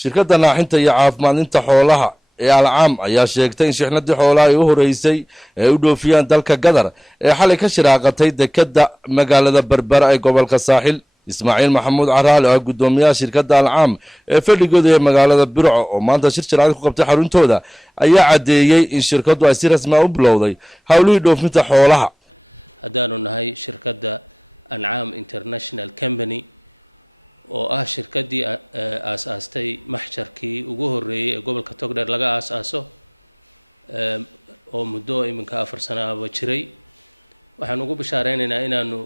shirkadda naaxinta iyo caafimaadinta xoolaha ee alcaam ayaa sheegtay in shixnadii xoolaha ay u horeysay ee u dhoofiyaan dalka Qatar ee xalay ka shiraaqatay dekedda magaalada Berbera ee gobolka Saaxil. Ismaaciil Maxamuud Caraale oo gudoomiyaha shirkadda alcaam ee fadhigooda ee magaalada Burco oo maanta shirkad ku qabtay xaruntooda ayaa cadeeyay in shirkaddu ay si rasmi ah u bilowday hawlihii dhoofinta xoolaha. haddaanu nahay shirkadda An'am International Company oo ah shirkadii aasaastay maxjarkii ugu horeeyay ee gobolka Togdheer laga aasaaso oo muddo iminka 4 sano ah jiray. waxaan ugu bishaareynaa inaanu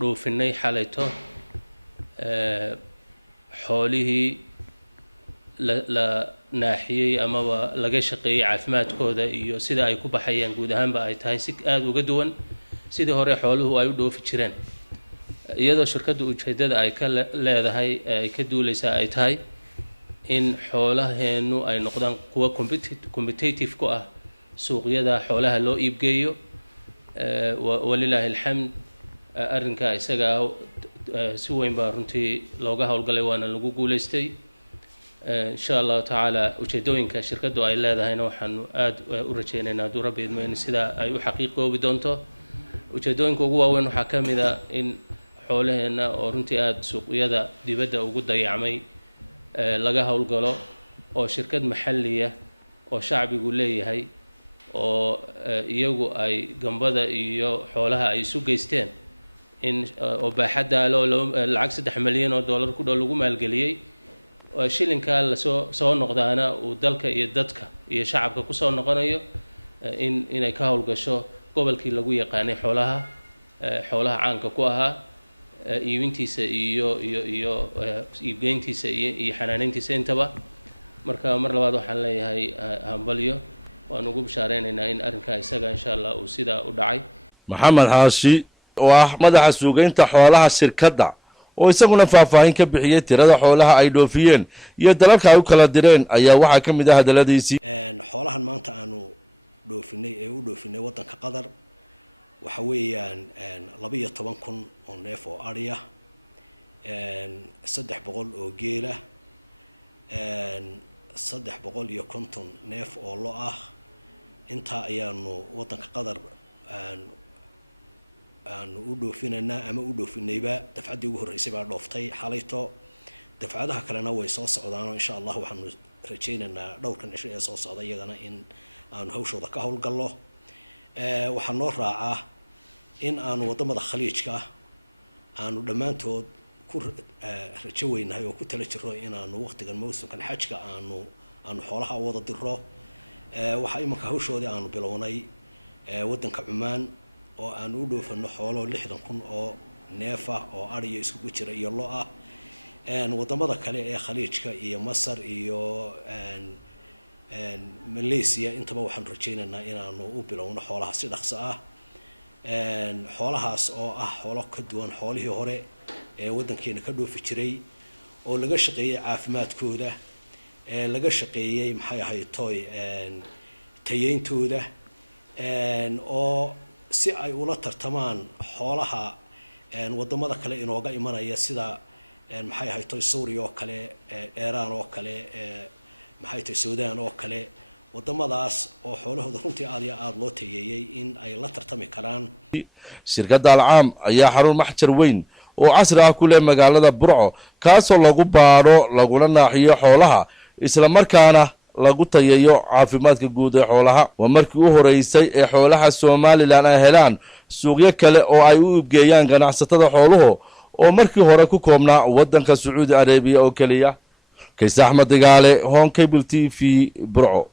dhoofinay xalayto xoolihii la naaxiyay ama laga shaqeeyay caafimaadkooda iyo sida ay ku baxayaan guud ahaanba ay tahay si aad uga duwan sidii hore xooluhu ay u dhoofi jireen, iyadoo shirkaddu ujeedada ay ka leedahay ay ka duulaysaa ay tahay in xoolaheenu ay noqdaan kuwa competitive ku ah suuqyada xoolaha loo iibgeeyo. ولله الحمد أرنك إسقى سوين بارنتي لوجه هالقلي وأنا لوجو قولستي إن شاء الله تعالى وشدوين كشركة دعاء الله ده هنا وحن ورجينا ندور بيدمن سدا أي حقيقة بدونته وشدوين كوجو وين حكم إذا إن حوله هنا أرنتي سوق يدا دي بدأ وجود يعمي لوجه هالقلا أو شركة محلية أو شعب يقول لي هاي oo iyagu ay gambada iyo xoolaha ay isu geysteen in oo baaxadda lacag $3 milyan oo ku dhow lagu maalgeliyay shilinka la soo noqdaana uu dalka iyo dadka iyo shacabka ku soo noqonayo inay ka hawlgasho gobolkii lagu yaqaanay xoolaha caanka ku ahaa iibintiisa iyo iibgeyntiisa iyo xanaaneyntiisa intaba. marka mar labaad waxaan leeyahay hambalyo وأنا أقول بشارين إن أرنكا إسقى إن شاء الله وسيدا ودعي. محمد حاشي وأحمد حسوقين تحولها الشركة ويسقون فافين كبحية ترى حولها أيدوفيين يدلك أو كلا درين أي واحد كم ده هذا الذي يصير. حولها المنطقة أنو دوفيني وطن كقدر وحويا لبية طبعا كن ونف وأريا صدح بقول وجيلة صدح بقول يكونتون نف الله inta ayaanu wadanka Qatar aan u dhoofinayna ama u dhoofinayba dafcadii ugu horeysay baa dhooftay xalayto. dafcadaha kalena way soo socdaan insha Allah waxaanu rajaynaynaa dhowrkan cisho ee soo socda iyagana in aan hawshooda ka hawlgalno. waxaan noo raacaa in aan wadamada khaliijka aanu dhamaantood ku rajo weynahay oo ku tala jiro in aanu waqtigan mawsimkan xajka aanu xoolaha wada diro. waxa imanka hawshoodii aanu bilownay wadanka Cumaan oo aan u dhoofano xoolo 60,000 oo neefa oo ariyo isku jira iyo lo ah. wadamada kale ee khaliijka iyo Masar iyo Malaysia intaba waxaan rajaynaynaa inaanu u bilowno xoolaha si dhaqso ah. xoolahaas oo ah xoolo ka duwan xoolihii hore ee wadankeena ka dhoofi jiray oo laga shaqeeyay caafimaadkooda laga shaqeeyay maxay ahayd toy tayeyntooda oo si ay ula tartamaan xoolaha wadamada kale inooga imanaya sida maxay ahayd toy Suuriya oo kale Iran oo kale maxay tahay Suudaan oo kale wadamadaas oo xoolahooda runtii aad loo tayeeyay in ay la tartami karaan. shirkadda alcaam ayaa xarun maxjar weyn oo casri ah ku leh magaalada Burco kaasoo lagu baaro laguna naaxiyo xoolaha isla markaana lagu tayeeyo caafimaadka guud ee xoolaha. waa markii u horeysay ee xoolaha Soomaaliland ay helaan suuqyo kale oo ay u iibgeeyaan ganacsatada xooluhu oo markii hore ku koobnaa wadanka Sacuudi Arabiya oo kaliya. Kays Axmed Digaale, Hon Cable TV, Burco.